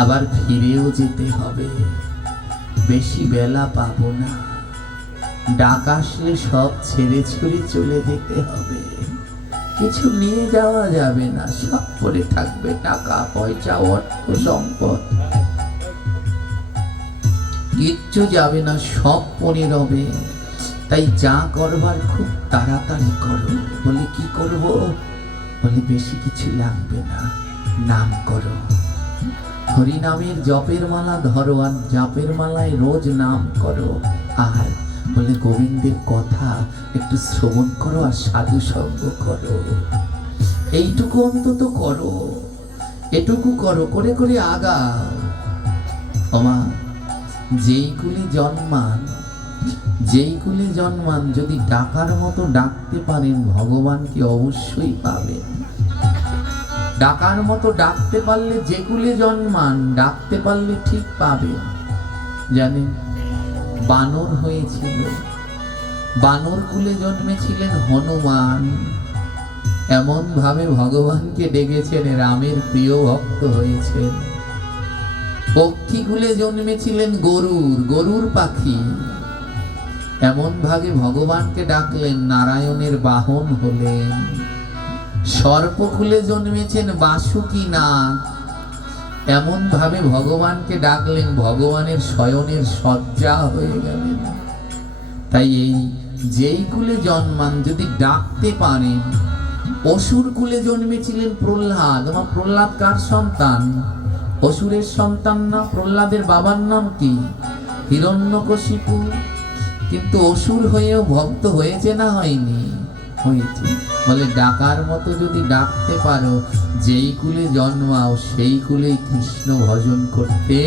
আবার ফিরেও যেতে হবে, বেশি বেলা পাবো না। ডাক আসলে সব ছেড়ে ছুড়ে চলে যেতে হবে, কিছু নিয়ে যাওয়া যাবে না, সব পড়ে থাকবে, টাকা পয়সা অর্থ সম্পদ কিচ্ছু যাবে না, সব পড়ে রবে। তাই যা করবার খুব তাড়াতাড়ি করো। বলে কি করব? বলে বেশি কিছু লাগবে না, নাম করো, হরি নামের জপের মালা ধরো, আর জপের মালায় রোজ নাম করো। আর বলে গোবিন্দের কথা একটু শ্রবণ করো, আর সাধু সঙ্গ করো। এইটুকু অন্তত করো, এটুকু করো, করে করে আগাও। ওমা, যেই কুলে জন্মান, যেই কুলে জন্মান, যদি ডাকার মতো ডাকতে পারেন ভগবানকে অবশ্যই পাবেন। ডাকার মতো ডাকতে পারলে, যে কুলে জন্মান ডাকতে পারলে ঠিক পাবেন। জানেন, বানর হয়েছিল, বানর কুলে জন্মেছিলেন হনুমান, এমন ভাবে ভগবানকে ডেকেছেন, রামের প্রিয় ভক্ত হয়েছেন। পক্ষী কুলে জন্মেছিলেন গরুর, গরুর পাখি, এমন ভাবে ভগবানকে ডাকলেন, নারায়ণের বাহন হলেন। সর্পকুলে জন্মেছেন বাসুকী নাগ, এমন ভাবে ভগবানকে ডাকলেন, ভগবানের শয়নের শয্যা হয়ে গেলেন। তাই এই যেই কুলে জন্মান যদি ডাকতে পারেন। অসুর কুলে জন্মেছিলেন প্রহ্লাদ। আমার প্রহ্লাদ কার সন্তান? অসুরের সন্তান না? প্রহ্লাদের বাবার নাম কি? হিরণ্যকশিপু। কিন্তু অসুর হয়েও ভক্ত হয়েছে না হয়নি? হয়েছে। বলে ডাকার মতো যদি ডাকতে পারো, যেই কুলে জন্মাও সেই কুলেই কৃষ্ণ ভজন করতে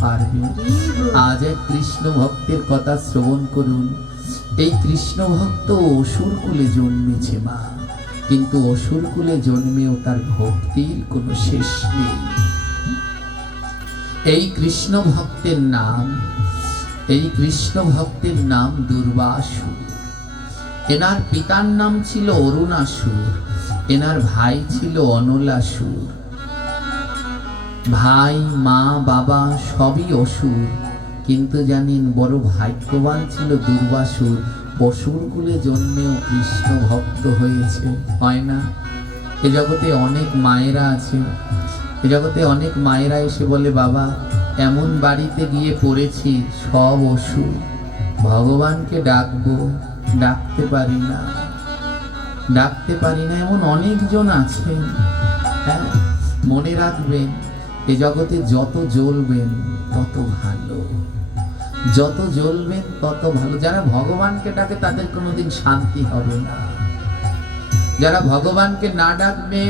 পারবে। আজ এক কৃষ্ণ ভক্তের কথা শ্রবণ করুন। এই কৃষ্ণ ভক্ত অসুর কুলে জন্মেছে মা, কিন্তু অসুর কুলে জন্মেও তার ভক্তির কোনো শেষ নেই। এই কৃষ্ণ ভক্তের নাম, এই কৃষ্ণ ভক্তের নাম দুর্বাসুর। এনার পিতার নাম ছিল অরুণাসুর, এনার ভাই ছিল অনলাসুর। ভাই, মা, বাবা সবই অসুর, কিন্তু জানেন বড় ভাগ্যবান ছিল দুর্বাসুর। অসুর কুলে জন্মেও কৃষ্ণ ভক্ত হয়েছে। হয় না? এ জগতে অনেক মায়েরা আছে, এ জগতে অনেক মায়েরা এসে বলে, বাবা এমন বাড়িতে গিয়ে পড়েছি সব অসুর, ভগবানকে ডাকবো, ডাকতে পারি না, ডাকতে পারি না। এমন অনেকজন আছেন। হ্যাঁ, মনে রাখবেন, এ জগতে যত জ্বলবেন তত ভালো, যত জ্বলবেন তত ভালো। যারা ভগবানকে ডাকে তাদের কোনোদিন শান্তি হবে না। যারা ভগবানকে না ডাকবে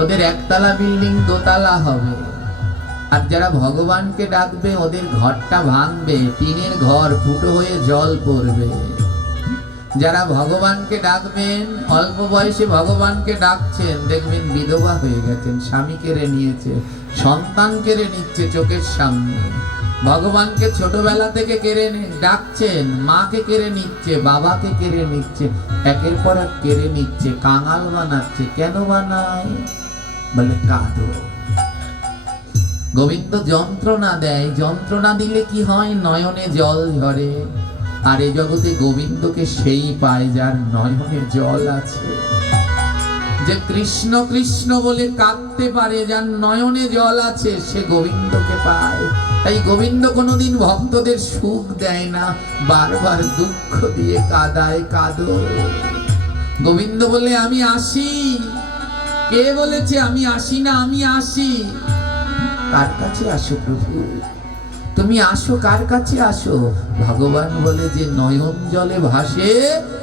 ওদের একতলা বিল্ডিং দোতলা হবে, আর যারা ভগবানকে ডাকবে ওদের ঘরটা ভাঙবে, টিনের ঘর ফুটো হয়ে জল পড়বে। যারা ভগবানকে ডাকবেন, অল্প বয়সে ভগবানকে ডাকছেন, দেখবেন বিধবা হয়ে গেছেন, স্বামী কেড়ে নিয়েছে, সন্তান কেড়ে নিচ্ছে চোখের সামনে। ভগবানকে ছোটবেলা থেকে কেড়ে ডাকছেন, মাকে কেড়ে নিচ্ছে, বাবাকে কেড়ে নিচ্ছে, একের পর এক কেড়ে নিচ্ছে, কাঙাল বানাচ্ছে। কেন বানায়? বলে কাঁদো। গোবিন্দ যন্ত্রণা দেয়, যন্ত্রণা দিলে কি হয়? নয়নে জল ঝরে। আর এই জগতে গোবিন্দকে সেই পায় যার নয়নে জল আছে, যে কৃষ্ণ কৃষ্ণ বলে কাঁদতে পারে, যার নয়নে জল আছে, সে গোবিন্দকে পায়। তাই গোবিন্দ কোনোদিন ভক্তদের সুখ দেয় না, বারবার দুঃখ দিয়ে কাঁদায়, কাঁদো। গোবিন্দ বলে আমি আসি। কে বলেছে আমি আসি না? আমি আসি। কার কাছে আসো প্রভু? তুমি আসো, কার কাছে আসো? ভগবান বলে যে নয়ন জলে ভাসে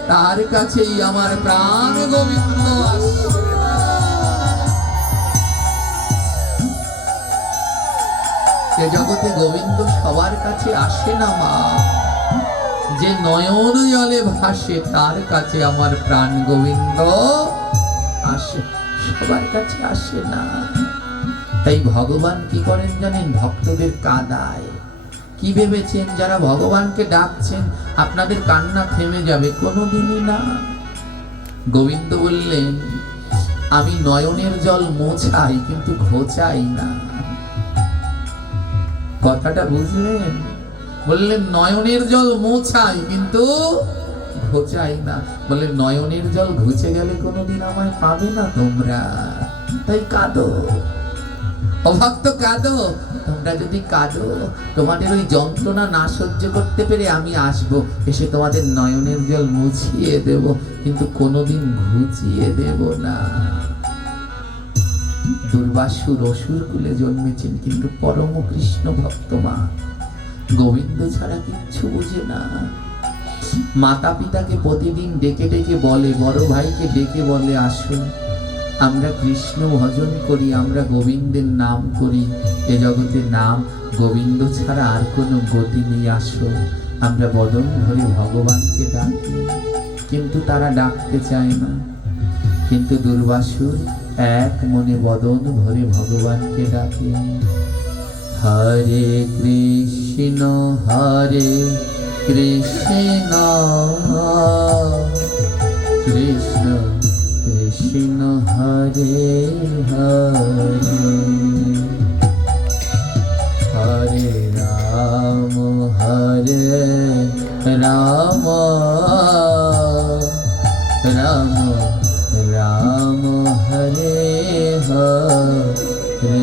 তার কাছেই আমার প্রাণ গোবিন্দ আসে। এ জগতে গোবিন্দ সবার কাছে আসে না মা, যে নয়ন জলে ভাসে তার কাছে আমার প্রাণ গোবিন্দ আসে, সবার কাছে আসে না। তাই ভগবান কি করেন জানেন? ভক্তদের কাঁদায়। কি ভেবেছেন যারা ভগবানকে ডাকছেন আপনাদের কান্না থেমে যাবে? কোনোদিনই না। গোবিন্দ বললেন আমি নয়নের জল মোছাই কিন্তু ঘোচাই না। কথাটা বুঝলেন? বললেন নয়নের জল মোছাই কিন্তু ঘোচাই না। বলে নয়নের জল ঘুচে গেলে কোনোদিন আমায় পাবে না তোমরা, তাই কাঁদো অভক্ত কাঁদো। তোমরা যদি কাঁদো, তোমাদের ওই যন্ত্রণা না সহ্য করতে পেরে আমি আসবো, এসে তোমাদের নয়নের জল মুছিয়ে দেব, কিন্তু কোনোদিন ঘুচিয়ে দেব না। দুর্বাসুর অসুর কুলে জন্মেছেন, কিন্তু পরম কৃষ্ণ ভক্ত মা, গোবিন্দ ছাড়া কিচ্ছু বুঝে না। মাতা পিতাকে প্রতিদিন ডেকে ডেকে বলে, বড় ভাইকে ডেকে বলে, আসুন আমরা কৃষ্ণ ভজন করি, আমরা গোবিন্দের নাম করি, এ জগতে নাম গোবিন্দ ছাড়া আর কোনো গতি নেই, আসো আমরা বদন ভরে ভগবানকে ডাকি। কিন্তু তারা ডাকতে চায় না। কিন্তু দুর্বাসুর এক মনে বদন ভরে ভগবানকে ডাকে। হরে কৃষ্ণ কৃষ্ণ কৃষ্ণ কৃষ্ণ হরে হরে, হরে রাম রাম রাম হরে হরে।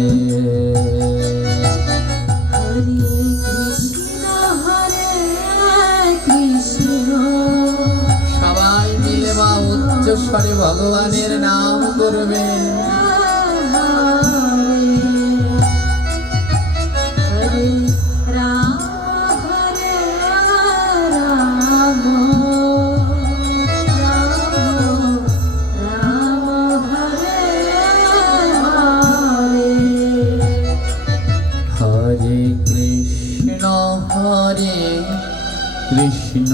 সবাই মিলে মা উচ্চ স্বরে ভগবানের নাম করবে। কৃষ্ণ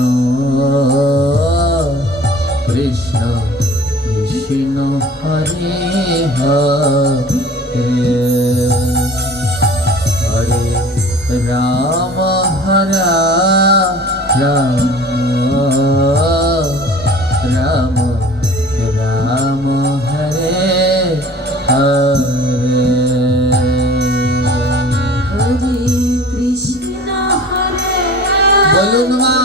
কৃষ্ণ কৃষ্ণ হরে হরে, হরে রাম রাম রাম রাম হরে হরে। বলুন মা,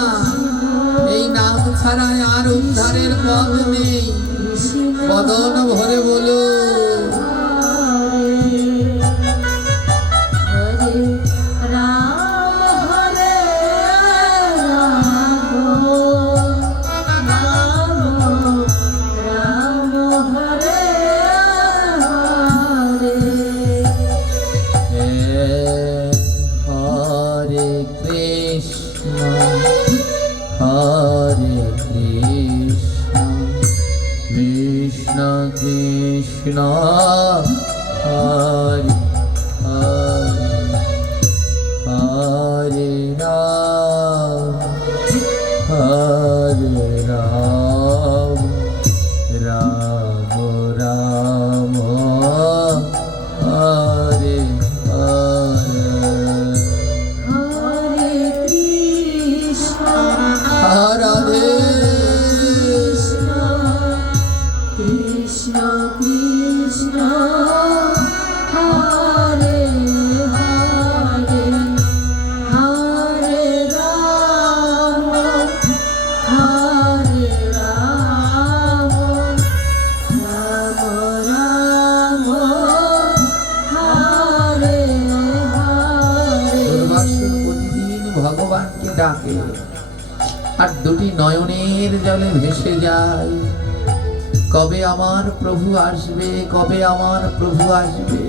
এই নাম ছাড়া আর উদ্ধারের পথ নেই। বদন ভরে বলুন। কৃষ্ণ হরে হরে, হরে রাম রাম রাম হরে হরে, হরে কৃষ্ণ রাধে কৃষ্ণ কৃষ্ণ হরে হরে, হরে রাম রাম রাম হরে হরে। প্রতিদিন ভগবানকে ডাকে আর দুটি নয়নের জলে ভেসে যায়, কবে আমার প্রভু আসবে, কবে আমার প্রভু আসবে।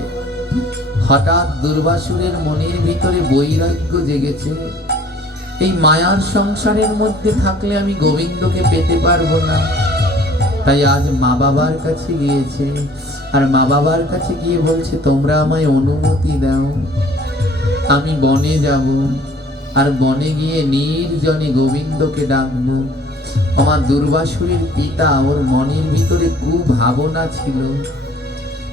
হঠাৎ দুর্বাসুরের মনের ভিতরে বৈরাগ্য জেগেছে, এই মায়ার সংসারের মধ্যে থাকলে আমি গোবিন্দকে পেতে পারবো না। তাই আজ মা বাবার কাছে গিয়েছে, আর মা বাবার কাছে গিয়ে বলছে, তোমরা আমায় অনুমতি দাও, আমি বনে যাব, আর বনে গিয়ে নির্জনে গোবিন্দকে ডাকবো। আমার দুর্বাসুরের পিতা, ওর মনের ভিতরে কুভাবনা ছিল,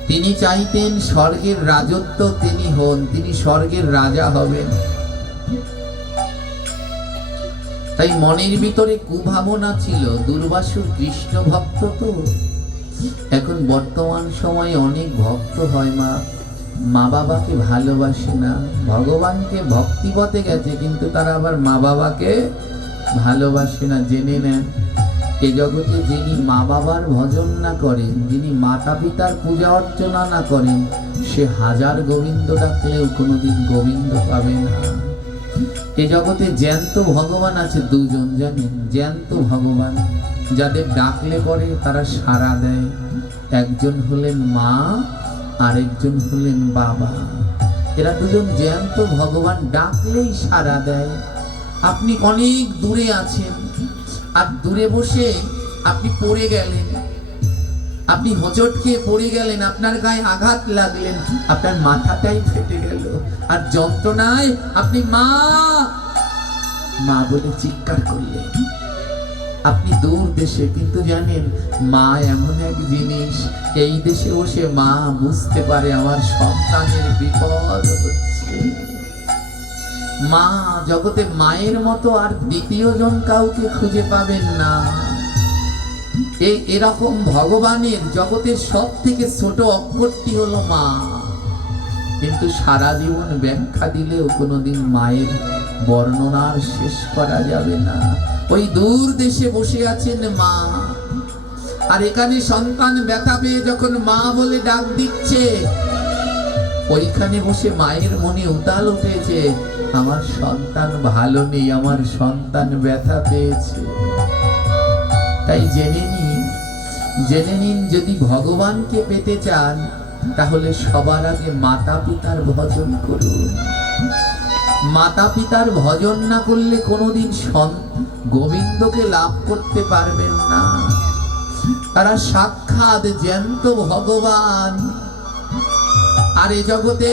তিনি চাইতেন স্বর্গের রাজত্ব তিনি হন, তিনি স্বর্গের রাজা হবেন। তাই মনের ভিতরে কুভাবনা ছিল। দুর্বাসুর কৃষ্ণ ভক্ত তো, এখন বর্তমান সময়ে অনেক ভক্ত হয় মা, মা বাবাকে ভালোবাসে না, ভগবানকে ভক্তিপথে গেছে কিন্তু তারা আবার মা বাবাকে ভালোবাসে না। জেনে নেন, এ জগতে যিনি মা বাবার ভজন না করেন, যিনি মাতা পিতার পূজা অর্চনা না করেন, সে হাজার গোবিন্দ ডাকলেও কোনোদিন গোবিন্দ পাবে না। এ জগতে জ্যান্ত ভগবান আছে দুজন, জানেন? জ্যান্ত ভগবান যাদের ডাকলে পরে তারা সাড়া দেয়, একজন হলেন মা, আরেকজন হলেন বাবা। এরা দুজন জ্যান্ত ভগবান, ডাকলেই সাড়া দেয়। আপনি অনেক দূরে আছেন, আর দূরে বসে আপনি পড়ে গেলেন, আপনি হোঁচট খেয়ে পড়ে গেলেন, আপনার গায়ে আঘাত লাগলেন, আপনার মাথাটাই ফেটে গেল, আর যন্ত্রণায় আপনি মা মা বলে চিৎকার করলেন। আপনি দূর দেশে, কিন্তু জানেন মা এমন এক জিনিস, এই দেশে বসে মা বুঝতে পারে আমার সন্তানের বিপদ হচ্ছে। মা জগতে মায়ের মতো আর দ্বিতীয় জন কাউকে খুঁজে পাবেন না। এরকম ভগবানের জগতের সব থেকে ছোট অক্ষরটি হলো মা, কিন্তু সারা জীবন ব্যাখ্যা দিলেও কোনোদিন মায়ের বর্ণনার শেষ করা যাবে না। ওই দূর দেশে বসে আছেন মা, আর এখানে সন্তান ব্যথা পেয়ে যখন মা বলে ডাক দিচ্ছে, ওইখানে বসে মায়ের মনে উতাল উঠেছে, আমার সন্তান ভালো নেই, আমার সন্তান ব্যথা পেয়েছে। তাই জেনে নিন যদি ভগবানকে পেতে চান তাহলে সবার আগে মাতা পিতার ভজন করুন। মাতা পিতার ভজন না করলে কোনোদিন গোবিন্দকে লাভ করতে পারবেন না। তারা সাক্ষাৎ জ্যান্ত ভগবান। আর এ জগতে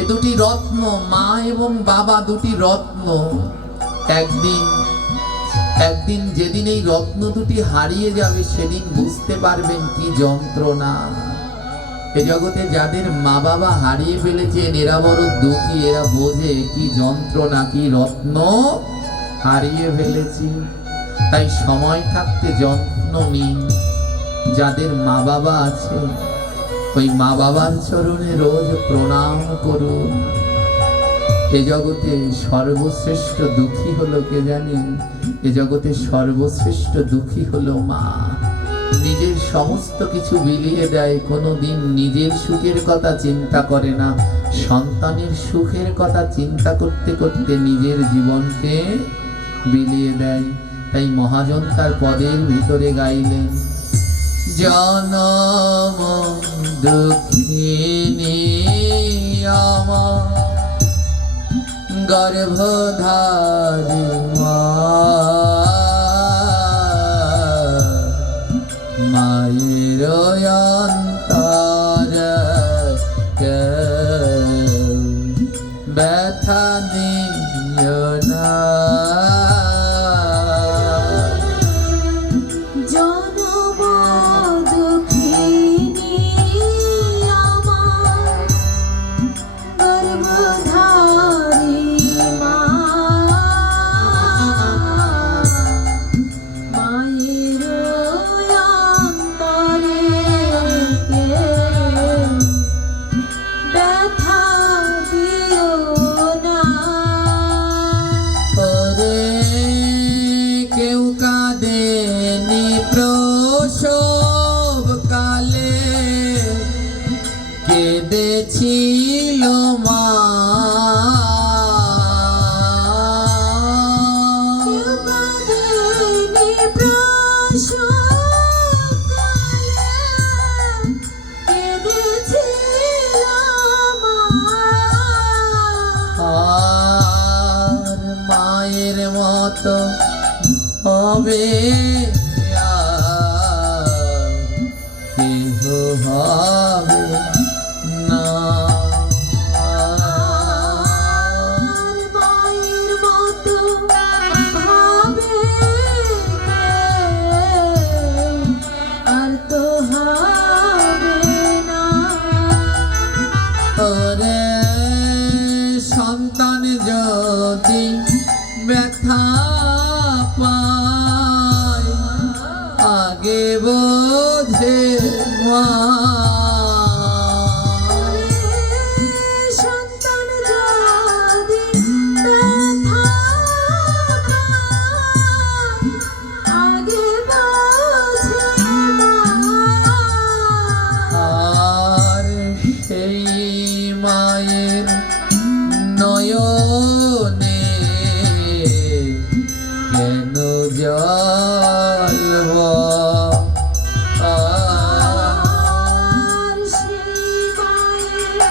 এ দুটি রত্ন, মা এবং বাবা, দুটি রত্ন। একদিন যেদিন এই রত্ন দুটি হারিয়ে যাবে সেদিন বুঝতে পারবেন কি যন্ত্রণা। এ জগতে যাদের মা বাবা হারিয়ে ফেলেছেন এরা বড় দুঃখী, এরা বোঝে কি যন্ত্রণা, কি রত্ন হারিয়ে ফেলেছি। তাই সময় থাকতে যত্ন নিন। যাদের মা বাবা আছে ওই মা বাবার চরণে রোজ প্রণাম করুন। এ জগতে সর্বশ্রেষ্ঠ দুঃখী হলো কে জানেন? এ জগতে সর্বশ্রেষ্ঠ দুঃখী হলো মা। নিজের সমস্ত কিছু বিলিয়ে দেয়, কোনোদিন নিজের সুখের কথা চিন্তা করে না, সন্তানের সুখের কথা চিন্তা করতে করতে নিজের জীবনকে বিলিয়ে দেয়। তাই মহাজন তার পদের ভিতরে গাইলেন, জনম দুঃখিনী আমার গর্ভধারী মা, মায়ের অন্তর ব্যথা দিও না। কেঁদেছিল মা, আর মায়ের মতো হবে কেহ হবে না। মায়ের মতো ভাবে আর তো হবে না। ওরে সন্তান যদি ব্যথা পায় আগে বোঝে মা, মায়ের নয়নে কেন জল আর সেই মায়ের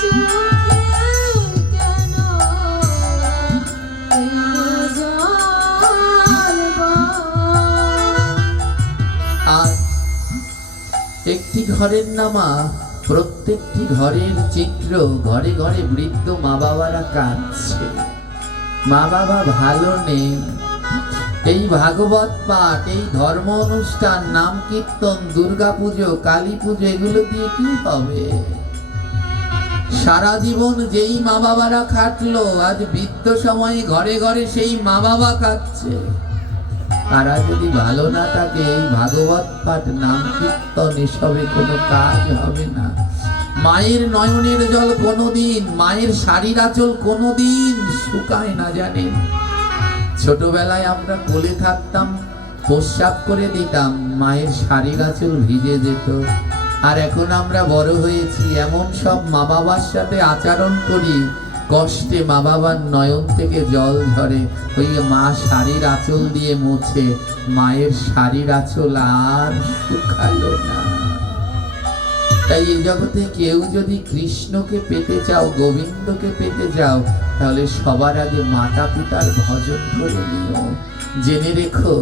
চোখে কেন জল আর একটি ঘরের নামা প্রত্যেকটি ঘরের চিত্র, ঘরে ঘরে বৃদ্ধ মা বাবারা কাঁদছে, মা বাবা ভালো নেই। এই ভাগবত পাঠ, এই ধর্ম অনুষ্ঠান, নাম কীর্তন, দুর্গা পুজো, কালী পুজো, এগুলো দিয়ে কি হবে? সারা জীবন যেই মা বাবারা খাটলো, আজ বৃদ্ধ সময়ে ঘরে ঘরে সেই মা বাবা কাঁদছে। তারা যদি ভালো না থাকে, এই ভাগবত পাঠ, নাম কীর্তন, এসবে কোনো কাজ হবে না। মায়ের নয়নের জল কোনোদিন, মায়ের শাড়ির আঁচল কোনোদিন শুকায় না, জানেন? ছোটবেলায় আমরা কোলে থাকতাম, প্রস্রাব করে দিতাম, মায়ের শাড়ির আঁচল ভিজে যেত। আর এখন আমরা বড় হয়েছি, এমন সব মা বাবার সাথে আচরণ করি, কষ্টে মা বাবার নয়ন থেকে জল ঝরে। ওই মা শাড়ির আঁচল দিয়ে মোছে, মায়ের শাড়ির আঁচল আর শুকালো না। তাই এই জগতে কেউ যদি কৃষ্ণকে পেতে চাও, গোবিন্দকে পেতে চাও, তাহলে সবার আগে মাতা পিতার ভজন করে নিও। জেনে রেখো,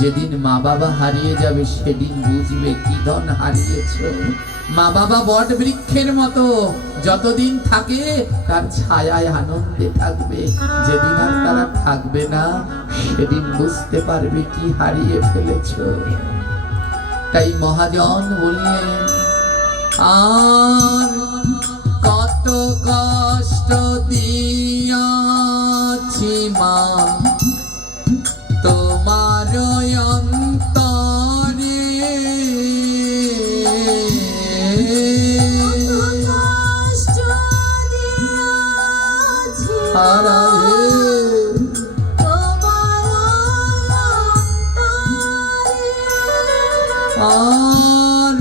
যেদিন মা বাবা হারিয়ে যাবে, সেদিন বুঝবে কি ধন হারিয়েছ। মা বাবা বট বৃক্ষের মতো, যতদিন থাকে তার ছায়ায় আনন্দে থাকবে। যেদিন আর তারা থাকবে না, সেদিন বুঝতে পারবে কি হারিয়ে ফেলেছ। তাই মহাজন বললেন, আর কত কষ্ট দিয়াছি মা তোমার অন্তরে, কষ্ট দিয়াছি হারারে তোমার অন্তরে। আর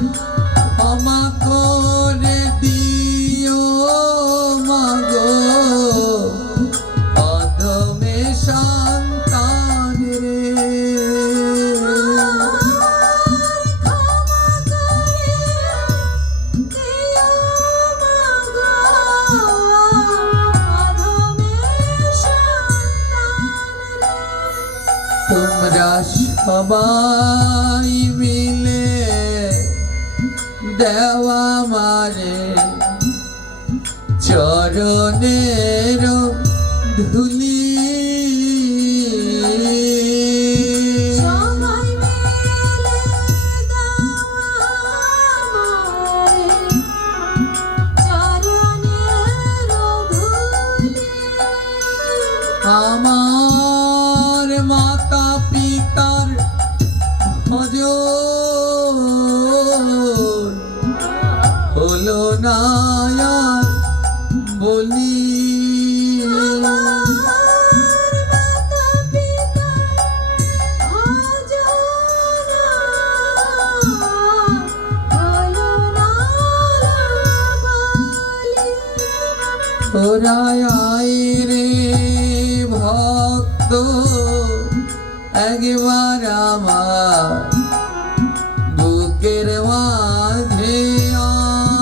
ক্ষমা করে দিও মাগো অধমে সন্তান রে। তোমরা সবাই মিলে দেওয়া মারে চরণের ধুলি, সবাই মিলে দেওয়া আমারে চরণের ধুলি। আমার মাতা পিতার ভজন হলো না আর বলি, ওরা আয় রে ভক্ত একবার আমার বুকের মাঝে আয়।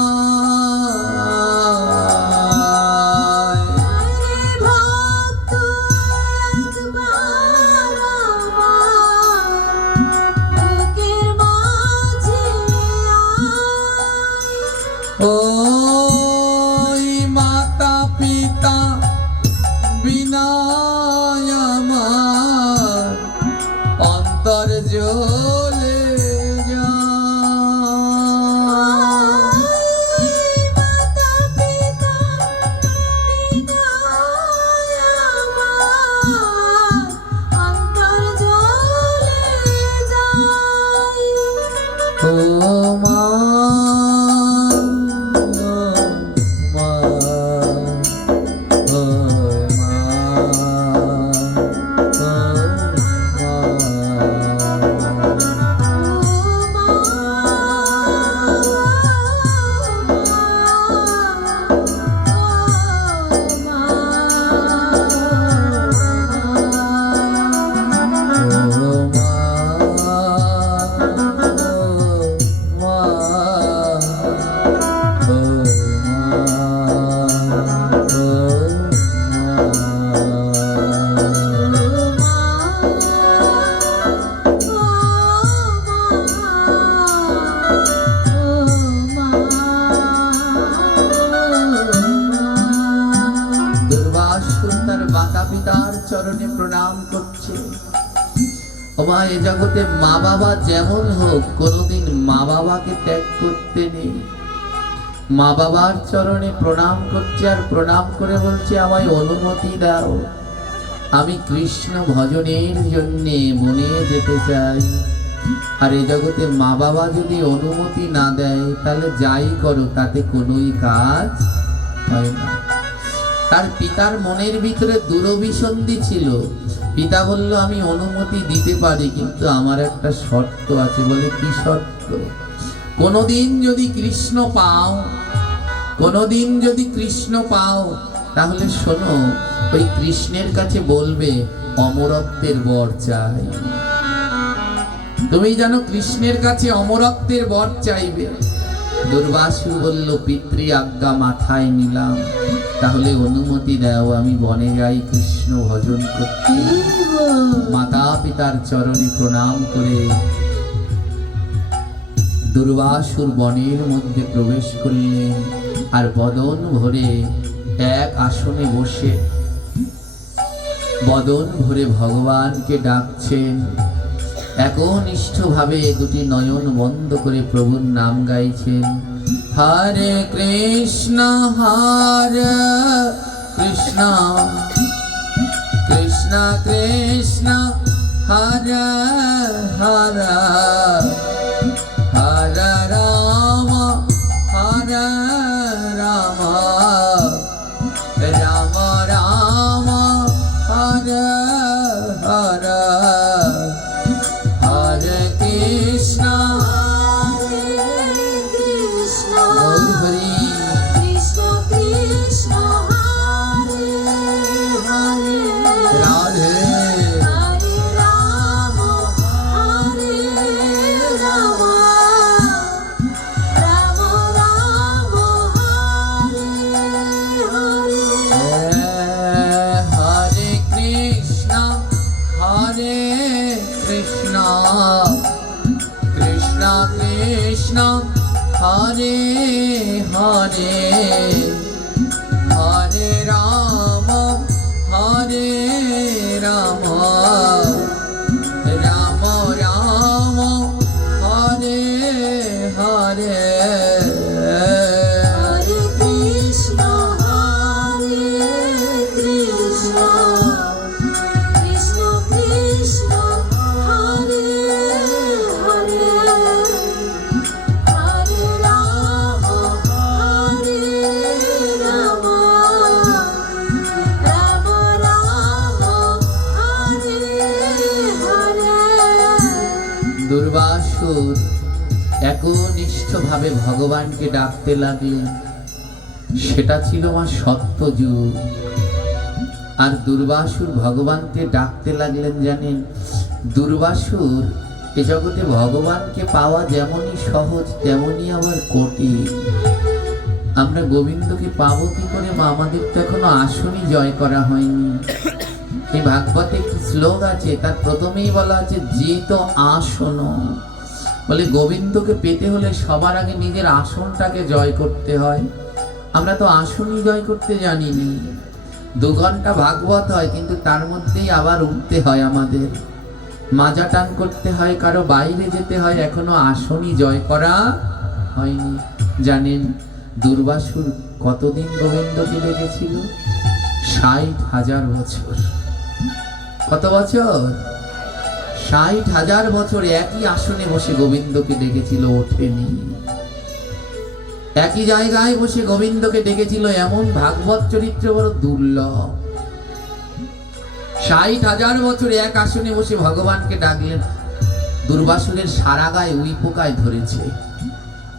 ভক্ত একবার আমার বুকের মাঝে আয়। ওই মাতা পিতা বিনা আমার অন্তর জ্বলে পিতার চরণে প্রণাম করছে। ও মা, এ জগতে মা বাবা যেমন হোক কোনোদিন মা বাবাকে ত্যাগ করতে নেই। মা বাবার চরণে প্রণাম করছে আর প্রণাম করে বলছে, আমায় অনুমতি দাও, আমি কৃষ্ণ ভজনের জন্যে বনে যেতে চাই। আর এ জগতে মা বাবা যদি অনুমতি না দেয় তাহলে যাই করো তাতে কোনোই কাজ হয় না। তার পিতার মনের ভিতরে দুরভিসন্ধি ছিল। পিতা বলল, আমি অনুমতি দিতে পারি, কিন্তু আমার একটা শর্ত আছে। বলে, কি শর্ত? কোনোদিন যদি কৃষ্ণ পাও, কোনোদিন যদি কৃষ্ণ পাও, তাহলে শোনো, ওই কৃষ্ণের কাছে বলবে অমরত্বের বর চাই। তুমি জানো কৃষ্ণের কাছে অমরত্বের বর চাইবে। দুর্বাসু বলল, পিতৃ আজ্ঞা মাথায় নিলাম, তাহলে অনুমতি দাও, আমি বনে যাই কৃষ্ণ ভজন করতে। মাতা পিতার চরণে প্রণাম করে দুর্বাসুর বনের মধ্যে প্রবেশ করলেন। আর বদন ভরে এক আসনে বসে বদন ভরে ভগবানকে ডাকছেন। একনিষ্ঠ ভাবে দুটি নয়ন বন্ধ করে প্রভুর নাম গাইছেন। হরে কৃষ্ণ হরে কৃষ্ণ, কৃষ্ণ কৃষ্ণ হরে হরে, হরে রাম হরে রাম, রাম রাম হরে হরে, হরে কৃষ্ণ হরি। রাধে হরে কৃষ্ণ হরে কৃষ্ণ, কৃষ্ণ কৃষ্ণ হরে হরে, হরে রাম হরে রাম, রাম রাম হরে হরে। দুর্বাসুর একনিষ্ঠ ভাবে ভগবানকে ডাকতে লাগলেন। সেটা ছিল মা সত্যযুগ। আর দুর্বাসুর ভগবানকে ডাকতে লাগলেন। জানেন, দুর্বাসুর এ জগতে ভগবানকে পাওয়া যেমনই সহজ তেমনই আবার কঠিন। আমরা গোবিন্দকে পাবো কি করে মা? আমাদের তো এখনো আসনই জয় করা হয়নি। এই ভাগবতে একটি শ্লোক আছে, তার প্রথমেই বলা আছে, যে তো আসন। বলে গোবিন্দকে পেতে হলে সবার আগে নিজের আসনটাকে জয় করতে হয়। আমরা তো আসনই জয় করতে জানিনি। 2 ঘন্টা ভাগবত হয়, কিন্তু তার মধ্যেই আবার উঠতে হয়, আমাদের মাজা টান করতে হয়, কারো বাইরে যেতে হয়, এখনো আসনই জয় করা হয়নি। জানেন দুর্বাসুর কতদিন গোবিন্দকে ডেকেছিল? 60,000 বছর। কত বছর? 60,000 বছর একই আসনে বসে গোবিন্দকে ডেকেছিল, ওঠেনি। একই জায়গায় বসে গোবিন্দকে ডেকেছিল। এমন ভাগবত চরিত্র বড় দুর্লভ। 60,000 বছর এক আসনে বসে ভগবানকে ডাকলেন। দুর্বাসুরের সারা গায়ে উইপোকায় ধরেছে,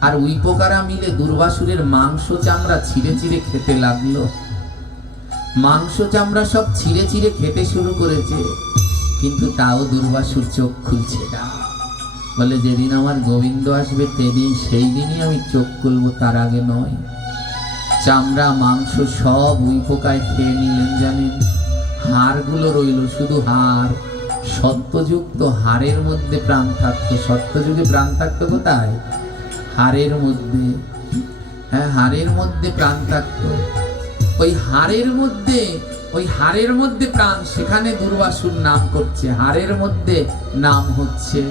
আর উইপোকারা মিলে দুর্বাসুরের মাংস চামড়া ছিঁড়ে ছিঁড়ে খেতে লাগলো। মাংস চামড়া সব ছিঁড়ে ছিঁড়ে খেতে শুরু করেছে, কিন্তু তাও দুর্বাসুর চোখ খুলছে না। বলে, যেদিন আমার গোবিন্দ আসবে সেই দিনই আমি চোখ খুলবো, তার আগে নয়। চামড়া মাংস সব উইপোকায় খেয়ে নিলেন। জানেন, হাড়গুলো রইল, শুধু হাড়। সত্যযুক্ত হাড়ের মধ্যে প্রাণ থাকতো। সত্যযুগে প্রাণ থাকতো কোথায়? হাড়ের মধ্যে। হ্যাঁ, হাড়ের মধ্যে প্রাণ থাকতো। ওই হাড়ের মধ্যে ওই হাড়ের মধ্যে প্রাণ, সেখানে দুর্বাসুর নাম করছে, হাড়ের মধ্যে নাম হচ্ছে।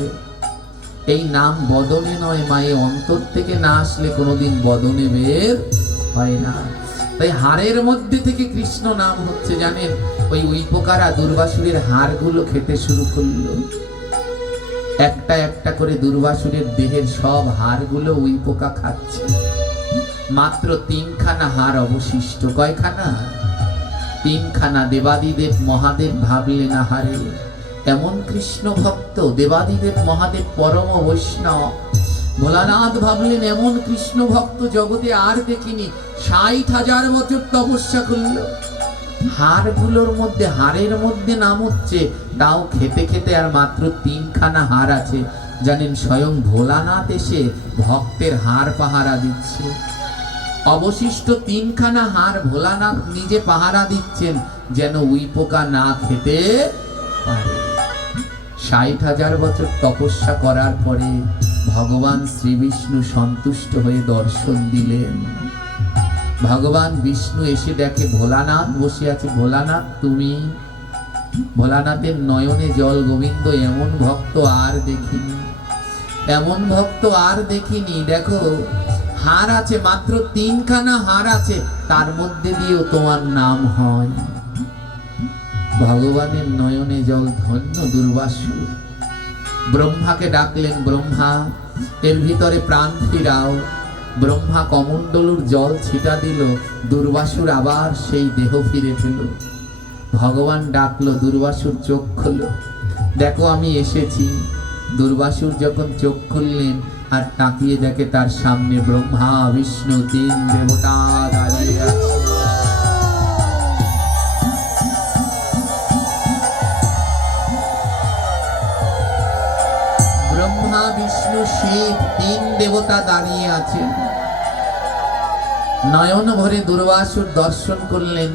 এই নাম বদনে নয় মায়ে, অন্তর থেকে না আসলে কোনোদিন বদনে বের হয় না। তাই হাড়ের মধ্যে থেকে কৃষ্ণ নাম হচ্ছে। জানেন, ওই উইপোকারা দুর্বাসুরের হাড়গুলো খেতে শুরু করলো। একটা একটা করে দুর্বাসুরের দেহের সব হাড়গুলো উইপোকা খাচ্ছে। মাত্র 3খানা হাড় অবশিষ্ট। কয়খানা? 3খানা। দেবাদিদেব মহাদেব ভাবলেন, আহারে এমন কৃষ্ণ ভক্ত, দেবাদিদেব মহাদেব পরম বৈষ্ণব। ভোলানাথ ভাবলেন, এমন কৃষ্ণ ভক্ত জগতে আর দেখিনি। 60,000 বছর তপস্যা করল, হাড়গুলোর মধ্যে, হাড়ের মধ্যে নাম হচ্ছে, তাও খেতে খেতে আর মাত্র 3খানা হাড় আছে। জানেন, স্বয়ং ভোলানাথ এসে ভক্তের হাড় পাহারা দিচ্ছে। অবশিষ্ট 3খানা হাড় ভোলানাথ নিজে পাহারা দিচ্ছেন, যেন উইপোকা না খেতে পারে। 60,000 বছর তপস্যা করার পরে ভগবান শ্রী বিষ্ণু সন্তুষ্ট হয়ে দর্শন দিলেন। ভগবান বিষ্ণু এসে দেখে ভোলানাথ বসে আছে। ভোলানাথ তুমি? ভোলানাথের নয়নে জল। গোবিন্দ, এমন ভক্ত আর দেখিনি, এমন ভক্ত আর দেখিনি। দেখো, হাড় আছে, মাত্র 3খানা হাড় আছে, তার মধ্যে দিয়েও তোমার নাম হয়। ভগবানের নয়নে জল। ধন্য দুর্বাসুর। ব্রহ্মাকে ডাকলেন, ব্রহ্মা এর ভিতরে প্রাণ ফিরাও। ব্রহ্মা কমণ্ডলুর জল ছিটা দিল, দুর্বাসুর আবার সেই দেহ ফিরে পেল। ভগবান ডাকলো, দুর্বাসুর চোখ খোলো, দেখো আমি এসেছি। দুর্বাসুর যখন চোখ খুললেন আর তাকিয়ে দেখে তার সামনে ব্রহ্মা বিষ্ণু 3 দেবতা দাঁড়িয়ে আছে। ব্রহ্মা বিষ্ণু শিব 3 দেবতা দাঁড়িয়ে আছেন। নয়ন ভরে দুর্বাসুর দর্শন করলেন।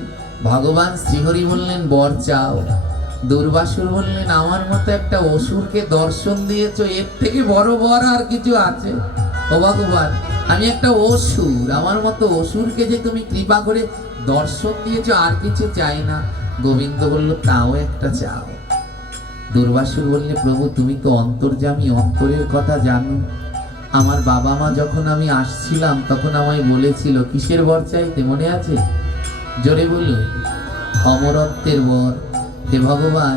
ভগবান শ্রীহরি বললেন, বর চাও। দুর্বাসুর বললেন, আমার মতো একটা অসুরকে দর্শন দিয়েছ, এর থেকে বড় বর আর কিছু আছে? ও ভগবান, আমি একটা অসুর, আমার মতো অসুরকে যে তুমি কৃপা করে দর্শন দিয়েছ, আর কিছু চাই না। গোবিন্দ বলল, তাও একটা চাও। দুর্বাসুর বললে, প্রভু তুমি তো অন্তর্যামী, অন্তরের কথা জানো। আমার বাবা মা যখন আমি আসছিলাম তখন আমায় বলেছিল, কিসের বর চাইতে মনে আছে? জোরে বলুন। অমরত্বের বর। হে ভগবান,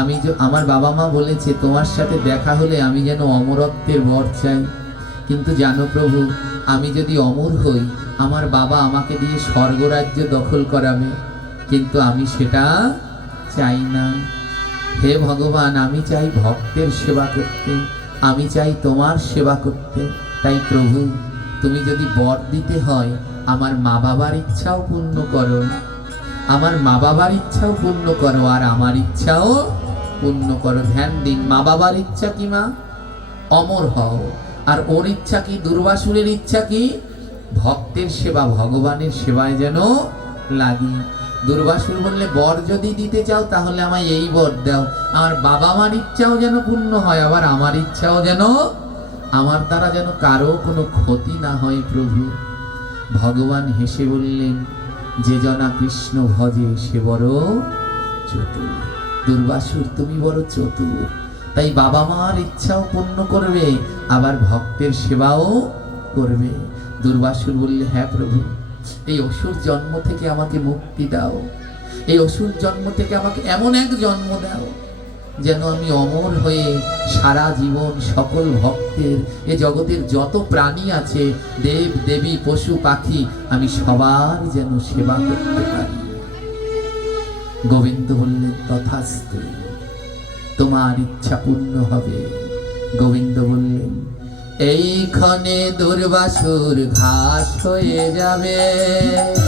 আমি আমার বাবা মা বলেছে তোমার সাথে দেখা হলে আমি যেন অমরত্বের বর চাই। কিন্তু জানো প্রভু, আমি যদি অমর হই, আমার বাবা আমাকে দিয়ে স্বর্গরাজ্য দখল করাবে, কিন্তু আমি সেটা চাই না। হে ভগবান, আমি চাই ভক্তের সেবা করতে, আমি চাই তোমার সেবা করতে। তাই প্রভু, তুমি যদি বর দিতে হয়, আমার মা বাবার ইচ্ছাও পূর্ণ করো, আমার মা বাবার ইচ্ছাও পূর্ণ করো, আর আমার ইচ্ছাও পূর্ণ করো। ধ্যান দিন, মা বাবার ইচ্ছা কি? মা অমর হও। আর ওর ইচ্ছা কি? দুর্বাসুরের ইচ্ছা কি? ভক্তের সেবা, ভগবানের সেবায় যেন লাগি। দুর্বাসুর বললে, বর যদি দিতে চাও তাহলে আমায় এই বর দাও, আমার বাবা মার ইচ্ছাও যেন পূর্ণ হয়, আবার আমার ইচ্ছাও যেন, আমার দ্বারা যেন কারো কোনো ক্ষতি না হয় প্রভু। ভগবান হেসে বললেন, যে জনা কৃষ্ণ ভজে সে বড় চতুর। দুর্বাসুর তুমি বড় চতুর, তাই বাবা মার ইচ্ছাও পূর্ণ করবে, আবার ভক্তের সেবাও করবে। দুর্বাসুর বললে, হ্যাঁ প্রভু, এই অসুর জন্ম থেকে আমাকে মুক্তি দাও, এই অসুর জন্ম থেকে আমাকে এমন এক জন্ম দাও যেন আমি অমর হয়ে সারা জীবন সকল ভক্তের, এ জগতের যত প্রাণী আছে, দেব দেবী পশু পাখি, আমি সবার যেন সেবা করতে পারি। গোবিন্দ বললেন, তথাস্তু, তোমার ইচ্ছা পূর্ণ হবে। গোবিন্দ বললেন, এইখানে দুর্বাসুর ঘাস হয়ে যাবে,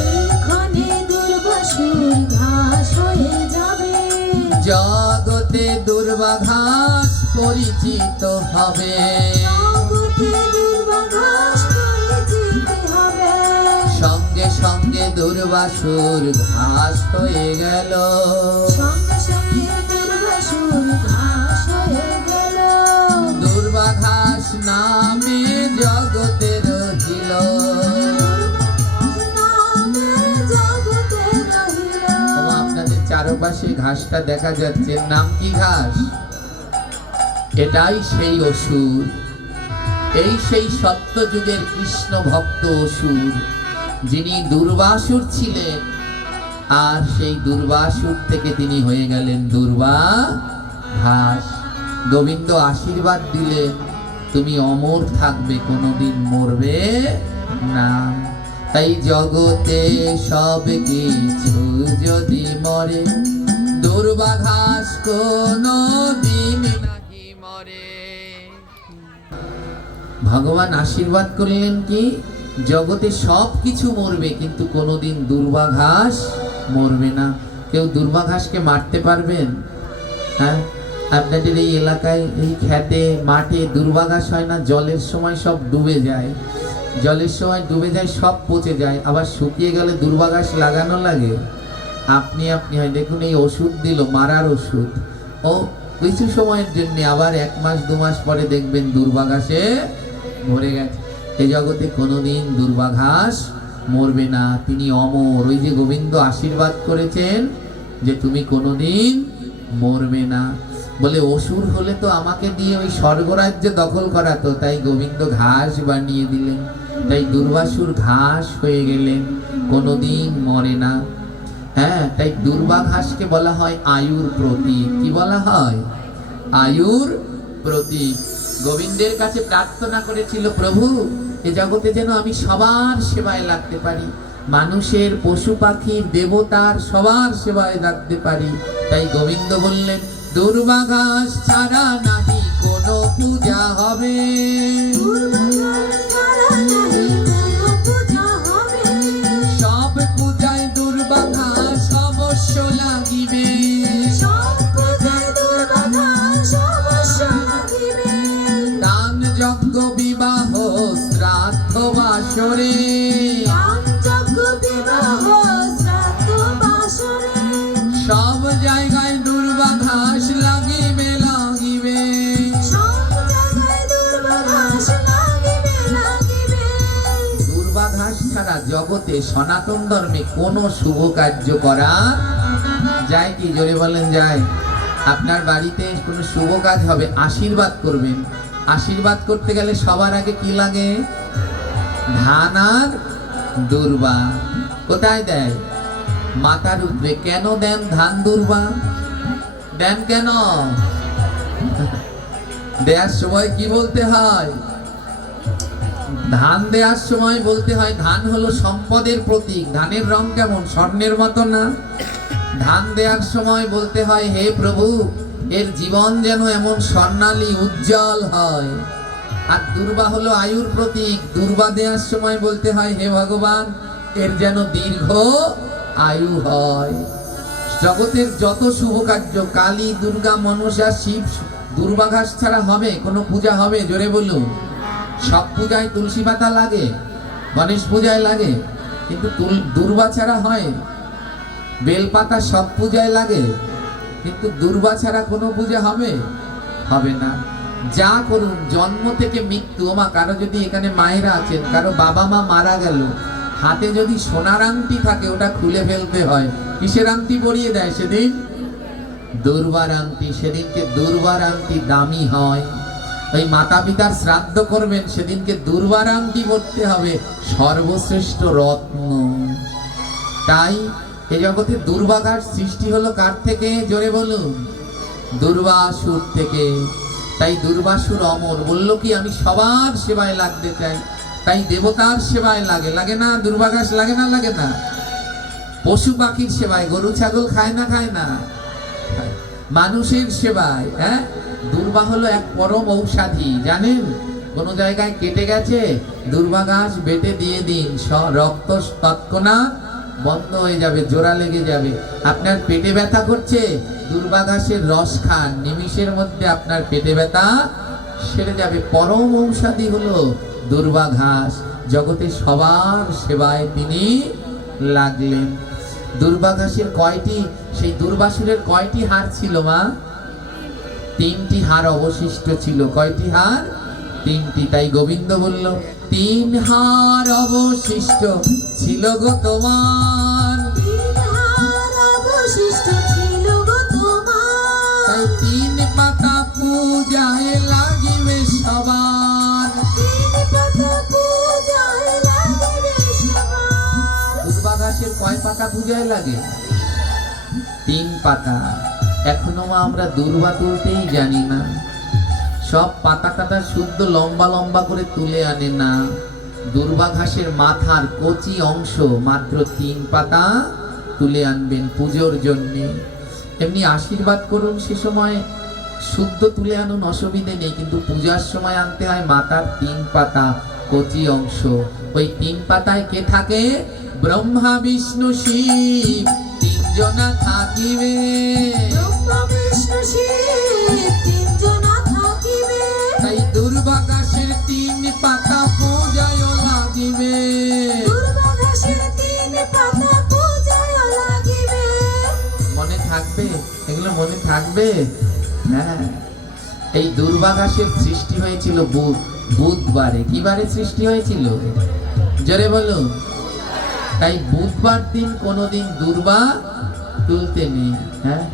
এইখানে দুর্বাসুর ঘাস হয়ে যাবে, জগতে দুর্বা ঘাস পরিচিত হবে, জগতে দুর্বা ঘাস পরিচিত হবে। সঙ্গে সঙ্গে দুর্বাসুর ঘাস হয়ে গেল, সঙ্গে সঙ্গে দুর্বাসুর ঘাস হয়ে গেল, দুর্বা ঘাস নামে জগতে রহিল। নামে জগতে রহিল। চারপাশে ঘাসটা দেখা যাচ্ছে, নাম কি ঘাস? এটাই সেই অসুর, এই সেই সত্যযুগের কৃষ্ণ ভক্ত অসুর, যিনি দুর্বাসুর ছিলেন। আর সেই দুর্বাসুর থেকে তিনি হয়ে গেলেন ঘাস। গোবিন্দ আশীর্বাদ দিলেন, তুমি অমর থাকবে, কোনোদিন মরবে না। তাই জগতে সব কিছু যদি মরে, ঘাস কোনো দিন নাহি মরে। ভগবান আশীর্বাদ করলেন কি, জগতে সব কিছু মরবে কিন্তু কোনোদিন ঘাস মরবে না। কেউ ঘাসকে মারতে পারবেন? হ্যাঁ, আপনাদের এই এলাকায় এই খেতে মাঠে ঘাস হয় না? জলের সময় সব ডুবে যায়, জলের সময় ডুবে যায়, সব পচে যায়, আবার শুকিয়ে গেলে ঘাস লাগানো লাগে। আপনি হয়, দেখুন এই ওষুধ দিল, মারার ওষুধ, ও কিছু সময়ের জন্য, আবার 1 মাস 2 মাস পরে দেখবেন ঘাসে ভরে গেছে। এই জগতে কোনোদিন ঘাস মরবে না, তিনি অমর। ওই যে গোবিন্দ আশীর্বাদ করেছেন যে তুমি কোনোদিন মরবে না বলে, অসুর হলে তো আমাকে দিয়ে ওই স্বর্গরাজ্য দখল করাতো, তাই গোবিন্দ ঘাস বানিয়ে দিলেন। তাই দুর্বাসুর ঘাস হয়ে গেলেন, কোনোদিন মরে না। হ্যাঁ, তাই ঘাসকে বলা হয় আয়ুর প্রতীক। কি বলা হয়? আয়ুর প্রতীক। গোবিন্দের কাছে প্রার্থনা করেছিল, প্রভু এ জগতে যেন আমি সবার সেবায় লাগতে পারি, মানুষের, পশু পাখির, দেবতার সবার সেবায় লাগতে পারি। তাই গোবিন্দ বললেন, ঘাস ছাড়া নাহি কোনো পূজা হবে, সব পূজায় ঘাস অবশ্য লাগিবে, দান যজ্ঞ বিবাহ শ্রাদ্ধ বাসরে, সব জায়গায় ঘাস লাগিবে লাগিবে। ঘাস ছাড়া জগতে সনাতন ধর্মে কোনো শুভ কার্য করা যায় কি? জোরে বলেন, যায়? আপনার বাড়িতে কোনো শুভ কাজ হবে, আশীর্বাদ করবেন, আশীর্বাদ করতে গেলে সবার আগে কি লাগে? ধান আর দুর্বা। কোথায় দেয়? মাথার উপরে। কেন দেন ধান দুর্বা? দেন কেন? দেওয়ার সময় কি বলতে হয়? ধান দেওয়ার সময় বলতে হয়, ধান হলো সম্পদের প্রতীক। ধানের রং কেমন? স্বর্ণের মতো না? ধান দেওয়ার সময় বলতে হয়, হে প্রভু এর জীবন যেন এমন স্বর্ণালী উজ্জ্বল হয়। আর দুর্বা হলো আয়ুর প্রতীক। দুর্বা দেওয়ার সময় বলতে হয়, হে ভগবান এর যেন দীর্ঘ আয়ু হয়। জগতের যত শুভ কার্য, কালী, দুর্গা, মনসা, শিব, ঘাস ছাড়া হবে কোনো পূজা হবে? জোরে বলুন। সব পূজায় তুলসী পাতা লাগে, গণেশ পূজায় লাগে, কিন্তু দুর্বা ছাড়া হয়? বেলপাতা সব পূজায় লাগে, কিন্তু দুর্বা ছাড়া কোনো পূজা হবে? হবে না। যা করুন, জন্ম থেকে মৃত্যু। ওমা, কারো যদি এখানে মায়েরা আছেন, কারো বাবা মা মারা গেল, হাতে যদি সোনার আংটি থাকে ওটা খুলে ফেলতে হয়। কিসের আংটি পরিয়ে দেয় সেদিন? দুর্বার আংটি। সেদিনকে দুর্বার আংটি দামি হয়। ওই মাতা পিতার শ্রাদ্ধ করবেন, সেদিনকে দুর্বার আংটি পরতে হবে, সর্বশ্রেষ্ঠ রত্ন। তাই এ জগতে ঘাস সৃষ্টি হলো কার থেকে? জোরে বলুন। দুর্বাসুর থেকে। তাই দুর্বাসুর অমর। বললো কি, আমি সবার সেবায় লাগতে চাই, তাই দেবতার সেবায় লাগে। লাগে না? ঘাস লাগে না? লাগে না? পশু পাখির সেবায়, গরু ছাগল খায় না? খায় না? মানুষের সেবায়। হ্যাঁ, দুর্বা হলো এক পরম ঔষধি, জানেন? কোন জায়গায় কেটে গেছে, ঘাস বেটে দিয়ে দিন, রক্ত তৎক্ষণাৎ বন্ধ হয়ে যাবে, জোড়া লেগে যাবে। আপনার পেটে ব্যথা করছে, ঘাসের রস খান, নিমিষের মধ্যে আপনার পেটে ব্যথা সেরে যাবে। পরম ঔষধি হলো ঘাস। জগতে সবার সেবায় তিনি লাগলেন। ঘাসের কয়টি, সেই দুর্বাসুরের কয়টি হাড় ছিল মা? 3টি হাড় অবশিষ্ট ছিল। কয়টি হাড়? 3টি। তাই গোবিন্দ বলল, 3 হাড় অবশিষ্ট ছিল গো তোমার, 3 হাড় অবশিষ্ট ছিল পূজায় লাগে? 3 পাতা। এখনো আমরা দূর্বা তুলতেই জানি না। সব পাতা কাটা শুদ্ধ লম্বা লম্বা করে তুলে আনে না। দূর্বা ঘাসের মাথার কচি অংশ মাত্র 3 পাতা তুলে আনবেন পুজোর জন্যে। এমনি আশীর্বাদ করুন, সে সময় শুদ্ধ তুলে আনুন, অসুবিধে নেই, কিন্তু পূজার সময় আনতে হয় মাথার 3 পাতা কচি অংশ। ওই 3 পাতায় কে থাকে? ব্রহ্মা বিষ্ণু শিব 3 জনা থাকিবে। ব্রহ্মা বিষ্ণু শিব 3 জনা থাকিবে। তাই দূর্বা ঘাসের 3 পাতা পূজায় লাগিবে। দূর্বা ঘাসের 3 পাতা পূজায় লাগিবে। মনে থাকবে? এগুলো মনে থাকবে? হ্যাঁ। এই দূর্বা ঘাসের সৃষ্টি হয়েছিল বুধবারে। কি বারে সৃষ্টি হয়েছিল? জোরে বলুন। তাই বুধবার দিন কোনোদিন দূর্বা তুলতে নেই। হ্যাঁ,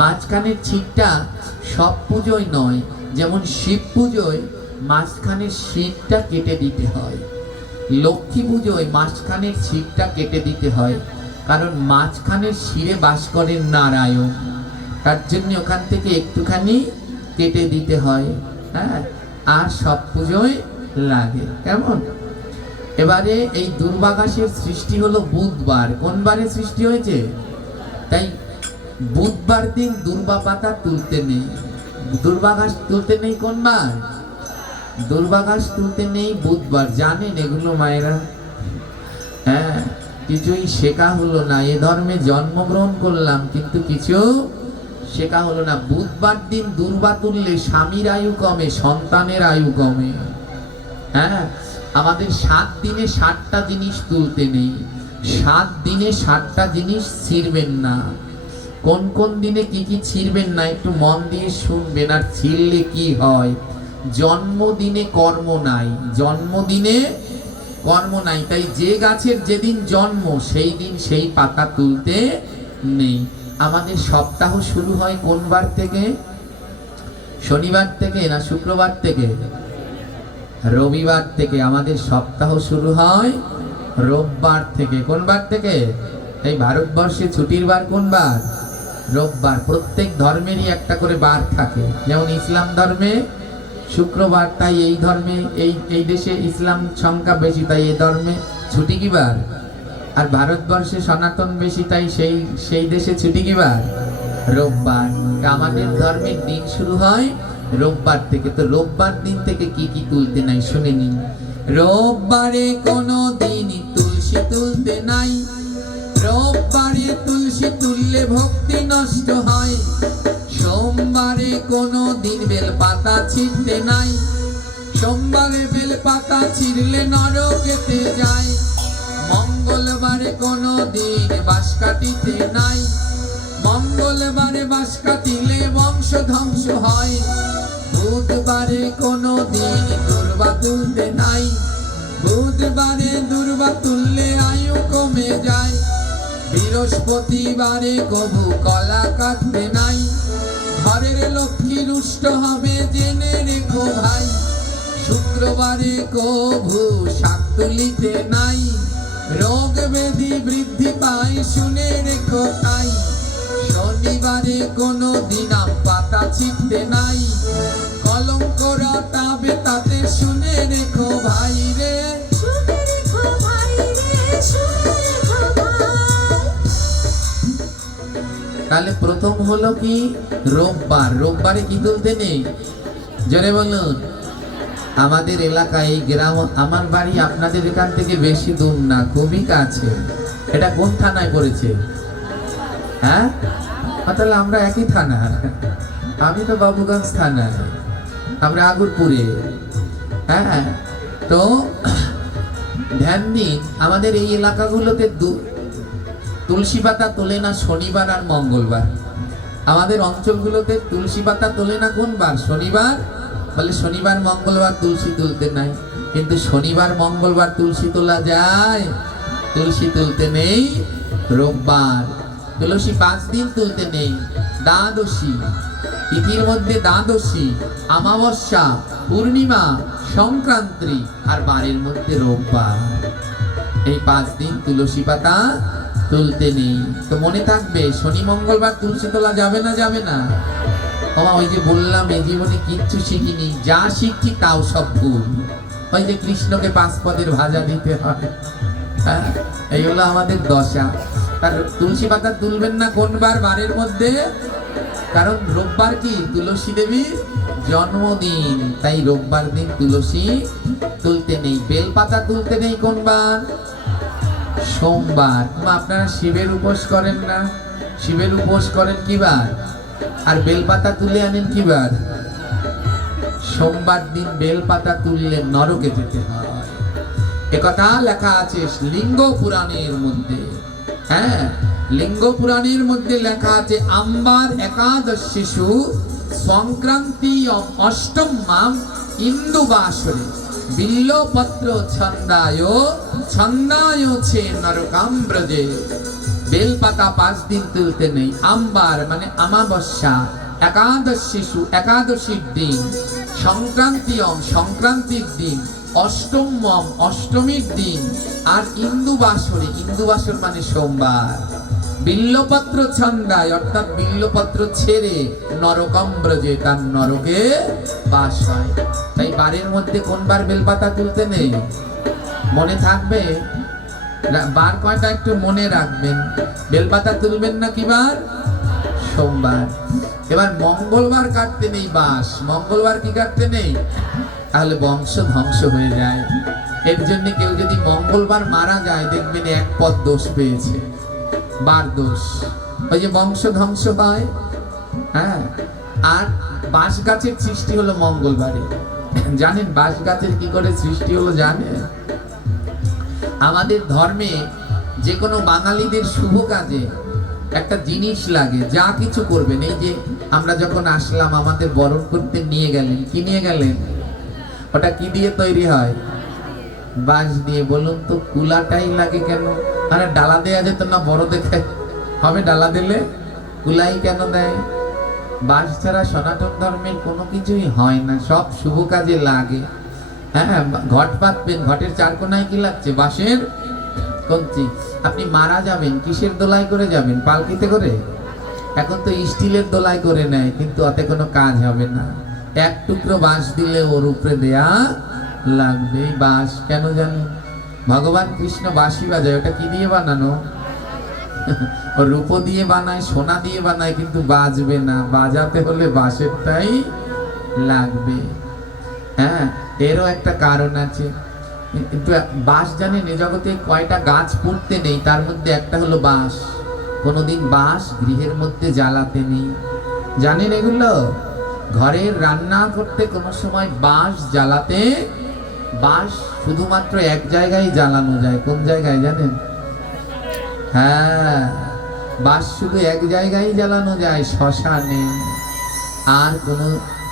মাঝখানের ছিটটা সব পুজোয় নয়, যেমন শিব পুজোয় মাঝখানের ছিটটা কেটে দিতে হয়, লক্ষ্মী পুজোয় মাঝখানের ছিটটা কেটে দিতে হয়, কারণ মাঝখানের শিরে বাস করেন নারায়ণ, তার জন্য ওখান থেকে একটুখানি কেটে দিতে হয়। হ্যাঁ, আর সব পুজোয় লাগে। কেমন? এবারে এই দূর্বা ঘাসের সৃষ্টি হলো বুধবার। কোন বারে সৃষ্টি হয়েছে? তাই বুধবার দিন দূর্বা পাতা তুলতে নেই। দূর্বা ঘাস তুলতে নেই কোন বার? দূর্বা ঘাস তুলতে নেই বুধবার। জানেন এগুলো মায়েরা? হ্যাঁ, কিছুই শেখা হলো না। এ ধর্মে জন্মগ্রহণ করলাম কিন্তু কিছু শেখা হলো না। বুধবার দিন দূর্বা তুললে স্বামীর আয়ু কমে, সন্তানের আয়ু কমে। হ্যাঁ, আমাদের 7 দিনে 7টা জিনিস তুলতে নেই। 7 দিনে 7টা জিনিস ছিঁড়বেন না। কোন কোন দিনে কি কি ছিঁড়বেন না একটু মন দিয়ে শুনবেন, আর ছিঁড়লে কি হয়। জন্মদিনে কর্ম নাই, জন্মদিনে কর্ম নাই। তাই যে গাছের যেদিন জন্ম সেই দিন সেই পাতা তুলতে নেই। আমাদের সপ্তাহ শুরু হয় কোন বার থেকে? শনিবার থেকে না শুক্রবার থেকে? রবিবার থেকে। আমাদের সপ্তাহ শুরু হয় রোববার থেকে। কোন বার থেকে? এই ভারতবর্ষে ছুটির বার কোন বার? রোববার। প্রত্যেক ধর্মেরই একটা করে বার থাকে। যেমন ইসলাম ধর্মে শুক্রবার, তাই এই ধর্মে এই দেশে ইসলাম সংখ্যা বেশি, তাই এই ধর্মে ছুটি কি বার? আর ভারতবর্ষে সনাতন বেশি, তাই সেই দেশে ছুটি কি বার? রোববার। আমাদের ধর্মের দিন শুরু হয় রোববার থেকে। তো রোববার দিন থেকে কি কি তুলতে নাই শুনে নিন। রোববারে কোনো দিন তুলসী তুলতে নাই। রোববারে তুলসী তুললে ভক্তি নষ্ট হয়। সোমবারে কোনো দিন বেল পাতা ছিঁড়তে নাই। সোমবারে বেল পাতা ছিঁড়লে নরকেতে যায়। মঙ্গলবারে কোনো দিন বাঁশ কাটিতে নাই। মঙ্গলবারে বাঁশ কাটিলে বংশ ধ্বংস হয়। বুধবারে কোনো দিন দূর্বা তুলতে নাই। বুধবারে দূর্বা তুললে আয়ু কমে যায়। বৃহস্পতিবারে কবু কলা কাটতে নাই। ঘরের লক্ষ্মী রুষ্ট হবে জেনে রেখো ভাই। শুক্রবারে কবু শাক তুলিতে নাই। রোগ ব্যাধি বৃদ্ধি পায় শুনে রেখো তাই। শনিবারে কোনো দিন আম পাতা ছিঁড়তে নাই। কলঙ্ক রটাবে তাতে শুনে রেখো ভাই রে। শুনে রেখো ভাই রে, শুনে রেখো ভাই। তাহলে প্রথম হলো কি? রোববার। রোববারে কি তুলতে নেই? জোরে বলুন। আমাদের এলাকায় এই গ্রাম, আমার বাড়ি আপনাদের এখান থেকে বেশি দূর না, খুবই কাছে। এটা কোন থানায় পড়েছে? হ্যাঁ, তাহলে আমরা একই থানা। আমি তো বাবুগঞ্জ থানায়, আমরা আগুরপুরে। হ্যাঁ, তো ধ্যান দিন, আমাদের এই এলাকাগুলোতে তুলসী পাতা তোলে না শনিবার আর মঙ্গলবার। আমাদের অঞ্চলগুলোতে তুলসী পাতা তোলে না কোন বার? শনিবার। বলে শনিবার মঙ্গলবার তুলসী তুলতে নাই। কিন্তু শনিবার মঙ্গলবার তুলসী তোলা যায়, তুলসী তুলতে নেই রোববার। তুলসী 5 দিন তুলতে নেই। দ্বাদশী তিথির মধ্যে দ্বাদশী, অমাবস্যা, পূর্ণিমা, সংক্রান্তি আর বারের মধ্যে রোববার। এই 5 দিন তুলসী পাতা তুলতে নেই। তো মনে থাকবে শনি মঙ্গলবার তুলসী তোলা যাবে না, যাবে না? ওই যে বললাম এই জীবনে কিচ্ছু শিখিনি, যা শিখছি তাও সব ভুল। ওই যে কৃষ্ণকে 5 পদের ভাজা দিতে হয়, হ্যাঁ, এই হলো আমাদের দশা। আর তুলসী পাতা তুলবেন না কোন বারের মধ্যে? কারণ রোববার কি তুলসী দেবীর জন্মদিন, তাই রোববার দিন তুলসী তুলতে নেই। বেলপাতা তুলতে নেই কোন বার? সোমবার। আপনারা শিবের উপোস করেন না? শিবের উপোস করেন কি বার? আর বেলপাতা তুলে আনেন কি বার? সোমবার দিন বেলপাতা তুললে নরকে যেতে হয়। একথা লেখা আছে লিঙ্গ পুরাণের মধ্যে। হ্যাঁ, লিঙ্গ পুরাণের মধ্যে লেখা আছে আম্বার একাদশীষু সংক্রান্তি অষ্টম মাম ইন্দু বাসরে বিল্লপত্র ছন্দায় ছে নরকাম ব্রজে। বেলপাতা 5 দিন তুলতে নেই। আম্বার মানে অমাবস্যা, একাদশীষু একাদশীর দিন, সংক্রান্তিয়ম সংক্রান্তির দিন, অষ্টমম অষ্টমীর দিন, আর ইন্দু বাসর মানে সোমবার। বিল্লপত্র ছন্দায় অর্থাৎ বিল্লপত্র ছেড়ে নরকম ব্রজে তার নরকে বাস হয়। তাই বারের মধ্যে কোন বার বেলপাতা তুলতে নেই? মনে থাকবে বার কয়টা একটু মনে রাখবেন। বেলপাতা তুলবেন না কি বার? সোমবার। এবার মঙ্গলবার কাটতে নেই বাস। মঙ্গলবার কি কাটতে নেই? তাহলে বংশ ধ্বংস হয়ে যায়। এর জন্য কেউ যদি মঙ্গলবার মারা যায় দেখবেন 1 পদ দোষ পেয়েছে, বার দোষ। ওই যে বংশ ধ্বংস হয়। হ্যাঁ, আর বাঁশ গাছের সৃষ্টি হলো মঙ্গলবারে। জানেন বাঁশ গাছের কি করে সৃষ্টি হলো জানেন? আমাদের ধর্মে যে কোনো বাঙালিদের শুভ কাজে একটা জিনিস লাগে, যা কিছু করবেন। এই যে আমরা যখন আসলাম আমাদের বরণ করতে নিয়ে গেলেন, কি নিয়ে গেলেন? ওটা কি দিয়ে তৈরি হয়? বাঁশ দিয়ে। বলুন তো কুলাটাই লাগে কেন? আরে ডালা দেয়া যেত না? বড় দেখে হবে ডালা দিলে, কুলাই কেন দেয়? বাঁশ ছাড়া সনাতন ধর্মের কোনো কিছুই হয় না, সব শুভ কাজে লাগে। হ্যাঁ, ঘট পাতবেন, ঘটের 4 কোনায় কি লাগছে? বাঁশের কঞ্চি। আপনি মারা যাবেন কিসের দোলাই করে যাবেন? পালকিতে করে? এখন তো স্টিলের দোলাই করে নেয়, কিন্তু ওতে কোনো কাজ হবে না। 1 টুকরো বাঁশ দিলে ওর উপরে দেয়া লাগবে। বাঁশ কেন জানেন? ভগবান কৃষ্ণ বাঁশি বাজায়, ওটা কি দিয়ে বানানো? রূপো দিয়ে বানায়, সোনা দিয়ে বানায়, কিন্তু বাজবে না। বাজাতে হলে বাঁশেরটাই লাগবে। হ্যাঁ, এরও একটা কারণ আছে। কিন্তু বাঁশ জানেন এ জগতে কয়টা গাছ পুঁততে নেই, তার মধ্যে একটা হলো বাঁশ। কোনোদিন বাঁশ গৃহের মধ্যে জ্বালাতে নেই, জানেন এগুলো? ঘরের রান্না করতে কোনো সময় বাঁশ জ্বালাতে, বাঁশ শুধুমাত্র 1 জায়গায় জ্বালানো যায়। কোন জায়গায় জানেন? হ্যাঁ, বাঁশ শুধু 1 জায়গায় জ্বালানো যায়, শ্মশানে। আর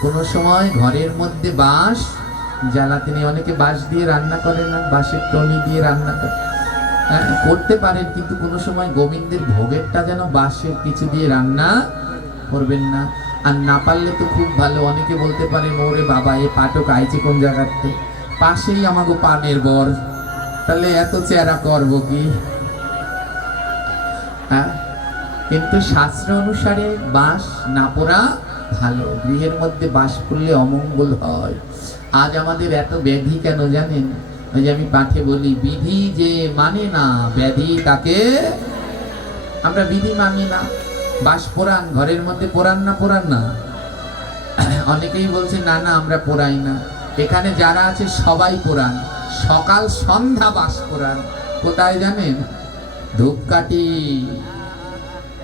কোনো সময় ঘরের মধ্যে বাঁশ জ্বালাতে নেই। অনেকে বাঁশ দিয়ে রান্না করে না, বাঁশের টনি দিয়ে রান্না করে। হ্যাঁ, করতে পারেন, কিন্তু কোনো সময় গোবিন্দের ভোগেরটা যেন বাঁশের কিছু দিয়ে রান্না করবেন না। আর না পারলে তো খুব ভালো, অনেকে বলতে পারে ওরে বাবা এ পাটক আইছে কোন জায়গাতে? পাশেই আমাগো পানের বর, তাহলে এত চেহারা করবো কি? হ্যাঁ, কিন্তু শাস্ত্র অনুসারে বাঁশ না পোড়া ভালো। গৃহের মধ্যে বাঁশ পড়লে অমঙ্গল হয়। আজ আমাদের এত ব্যাধি কেন জানেন? ওই যে আমি পাঠে বলি, বিধি যে মানে না ব্যাধি তাকে। আমরা বিধি মানি না। বাঁশ পোড়ান, ঘরের মধ্যে পোড়ান না? পোড়ান না? অনেকেই বলছে না না আমরা পোড়াই না। এখানে যারা আছে সবাই পোড়ান, সকাল সন্ধ্যা বাঁশ পোড়ান। কোথায় জানেন? ধূপকাঠি।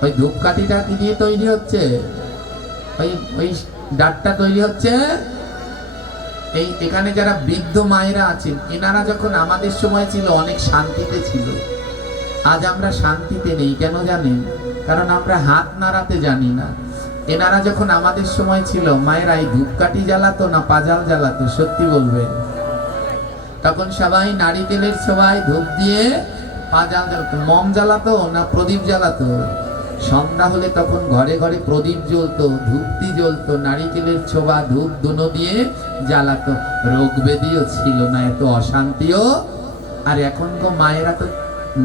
ওই ধূপকাঠিটা কি দিয়ে তৈরি হচ্ছে? ওই ডাটটা তৈরি হচ্ছে। এখানে যারা বৃদ্ধ মায়েরা আছেন, এনারা যখন আমাদের সময় ছিল অনেক শান্তিতে ছিল। আজ আমরা শান্তিতে নেই। কেন জানেন? কারণ আমরা হাত নাড়াতে জানি না। এনারা যখন আমাদের সময় ছিল, মায়েরা এই ধূপকাঠি জ্বালাতো না পাজাল জ্বালাতো? সত্যি বলবেন? তখন সবাই নারিকেলের সবাই ধূপ দিয়ে পাজাল জ্বালাতো। মম জ্বালাতো না প্রদীপ জ্বালাতো? সন্ধ্যা হলে তখন ঘরে ঘরে প্রদীপ জ্বলতো, ধূপটি জ্বলতো, নারিকেলের ছোবা ধূপ দুনো দিয়ে জ্বালাতো। রোগ ব্যাধিও ছিল না, এত অশান্তিও আর এখন তো মায়েরা তো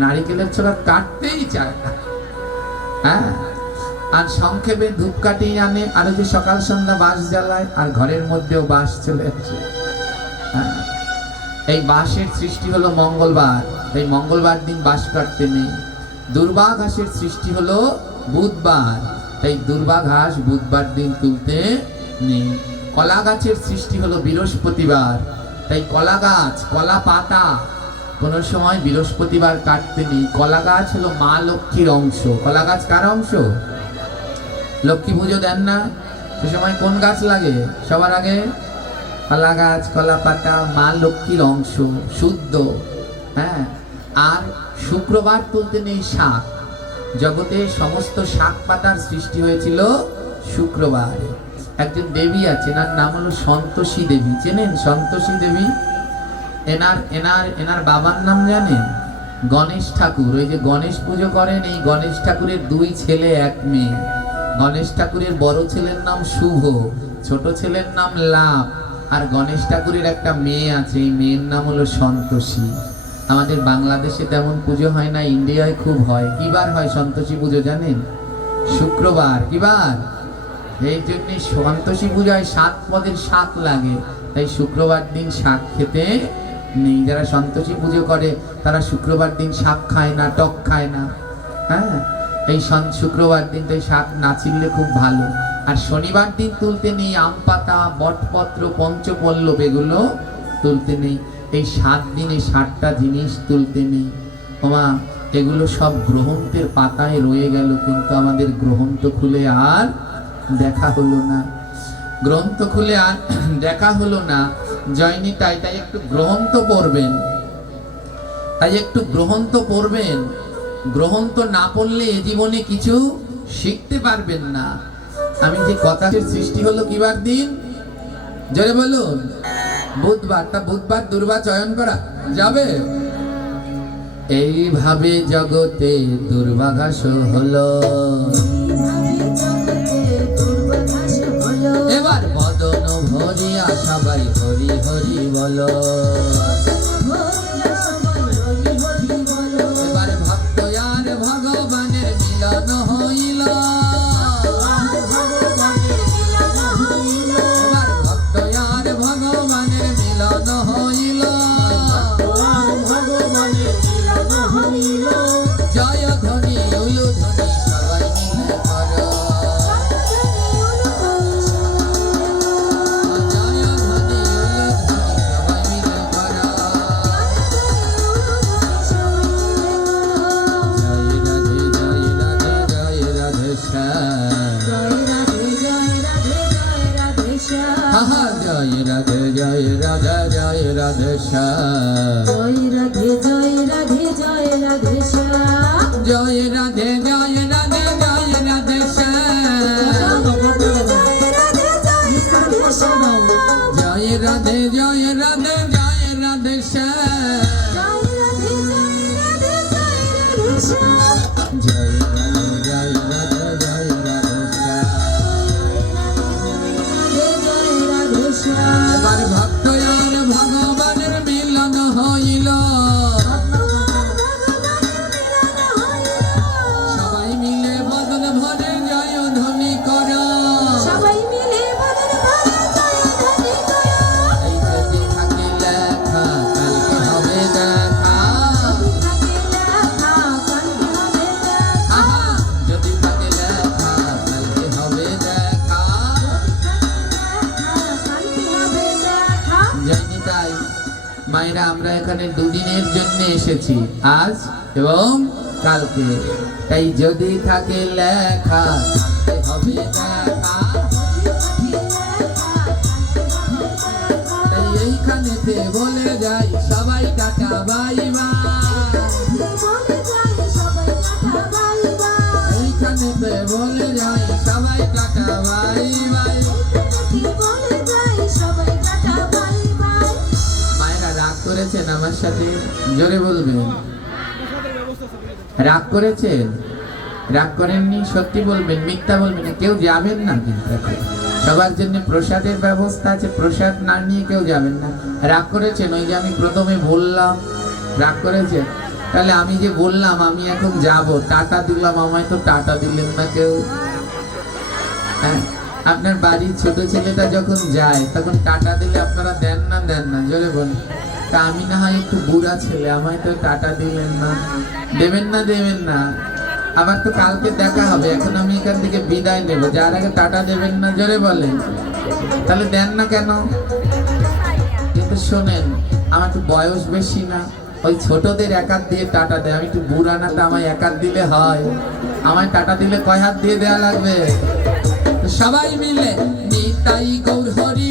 নারিকেলের ছোড়া কাটতেই চায় না। হ্যাঁ, আর সংক্ষেপে ধূপকাঠি আনে, আর ওই যে সকাল সন্ধ্যা বাঁশ জ্বালায়, আর ঘরের মধ্যেও বাঁশ চলে আসে। হ্যাঁ, এই বাঁশের সৃষ্টি হলো মঙ্গলবার, এই মঙ্গলবার দিন বাঁশ কাটতে নেই। দুর্বা ঘাসের সৃষ্টি হলো বুধবার, তাই দুর্বা ঘাস বুধবার দিন তুলতে নেই। কলা গাছের সৃষ্টি হলো বৃহস্পতিবার, তাই কলা গাছ কলা পাতা কোনো সময় বৃহস্পতিবার কাটতে নেই। কলা গাছ হলো মা লক্ষ্মীর অংশ। কলা গাছ কার অংশ? লক্ষ্মী পুজো দেন না, সে সময় কোন গাছ লাগে সবার আগে? কলা গাছ, কলা পাতা, মা লক্ষ্মীর অংশ, শুদ্ধ। হ্যাঁ, আর শুক্রবার তুলতে নেই শাক। জগতে সমস্ত শাক পাতার সৃষ্টি হয়েছিল শুক্রবার। একজন দেবী আছে, এনার নাম হলো সন্তোষী দেবী। চেনেন সন্তোষী দেবী? এনার বাবার নাম জানেন? গণেশ ঠাকুর। ওই যে গণেশ পুজো করেন, এই গণেশ ঠাকুরের 2 ছেলে 1 মেয়ে। গণেশ ঠাকুরের বড় ছেলের নাম শুভ, ছোট ছেলের নাম লাভ, আর গণেশ ঠাকুরের একটা মেয়ে আছে, এই মেয়ের নাম হলো সন্তোষী। আমাদের বাংলাদেশে তেমন পুজো হয় না, ইন্ডিয়ায় খুব হয়। কিবার হয় সন্তোষী পুজো জানেন? শুক্রবার। কিবার? এই জন্য সন্তোষী পূজায় 7 পদের শাক লাগে, তাই শুক্রবার দিন শাক খেতে নেই। যারা সন্তোষী পুজো করে তারা শুক্রবার দিন শাক খায় না, টক খায় না। হ্যাঁ, এই শুক্রবার দিন তাই শাক না ছিললে খুব ভালো। আর শনিবার দিন তুলতে নেই আম পাতা, বটপত্র, পঞ্চপল্লব, এগুলো তুলতে নেই। এই 7 দিনে 7টা জিনিস তুলতে নেই। ওমা, এগুলো সব গ্রন্থের পাতায় রয়ে গেল, কিন্তু আমাদের গ্রন্থ খুলে আর দেখা হলো না। গ্রন্থ খুলে আর দেখা হলো না। জয়নি তাই একটু গ্রন্থ পড়বেন, একটু গ্রন্থ পড়বেন। গ্রন্থ না পড়লে এ জীবনে কিছু শিখতে পারবেন না। আমি যে কথার সৃষ্টি হলো কিবার দিন, জোরে বলুন? বুধবার। তা বুধবার দুর্বা চয়ন করা যাবে? এইভাবে জগতে দুর্বাঘাস হলো। এবার বদন ভরিয়া সবাই হরি হরি বলো। এবার ভক্ত আর ভগবানের মিলন হইল। এবার ভক্ত আর ভগবানের মিলন হইল। জয় ধ্বনি উলু ধ্বনি সবাই মিলে করো। জয় ধ্বনি উলু ধ্বনি সবাই মিলে করো। জয় রাধে জয় রাধে জয় রাধে শ্যাম। হা জয় রাধে জয় রাধে জয় রাধে শ্যাম। জয় রাধে জয় রাধে জয় রাধে শ্যাম। জয় রাধে জয় রাধে জয় রাধে শ্যাম। জয় রাধে জয় রাধে জয় রাধে শ্যাম। জয় রাধে জয় রাধে জয় রাধে শ্যাম। এবার ভক্ত আর ভগবানের মিলন হইল। সবাই মিলে বদন ভরে জয় ধ্বনি করো। এই যদি থাকে লেখা কালকে হবে দেখা। আহা, যদি থাকে লেখা কালকে হবে দেখা। জানি তাই মায়েরা আমরা এখানে 2 দিনের জন্য এসেছি, আজ এবং কালকে। তাই যদি থাকে লেখা কালকে হবে দেখা। তাই এইখানেতে বলে যাই সবাই টাটা বাই বাই। এইখানেতে বলে যাই সবাই টাটা বাই বাই। মায়েরা রাগ করেছেন আমার সাথে? জোরে বলবেন। রাগ করেছেন? রাগ করেননি? সত্যি বলবেন, মিথ্যা বলবেন না। কেউ যাবেন না কিন্তু এখন। সবার জন্য প্রসাদের ব্যবস্থা আছে, প্রসাদ না নিয়ে কেউ যাবেন না। রাগ করেছেন? ওই যে আমি প্রথমে বললাম রাগ করেছে? তাহলে আমি যে বললাম আমি এখন যাব, টাটা দিলাম, আমায় তো টাটা দিলেন না কেউ। হ্যাঁ, আপনার বাড়ির ছোট ছেলেটা যখন যায় তখন টাটা দিলে আপনারা দেন না? দেন না? জোরে বলেন। তা আমি না হয় একটু বুড়া ছেলে, আমায় তো টাটা দিলেন না। দেবেন না? দেবেন না? আবার তো কালকে দেখা হবে, এখন আমি এখান থেকে বিদায় নেব, যার আগে টাটা দেবেন না? জোরে বলেন। তাহলে দেন না কেন? কিন্তু শোনেন, আমার তো বয়স বেশি না, ওই ছোটদের এক হাত দিয়ে টাটা দেয়, আমি একটু বুড়া না, তো আমায় এক হাত দিলে হয়? আমায় টাটা দিলে কয় হাত দিয়ে দেওয়া লাগবে? তো সবাই মিলে নিতাই গৌর হরি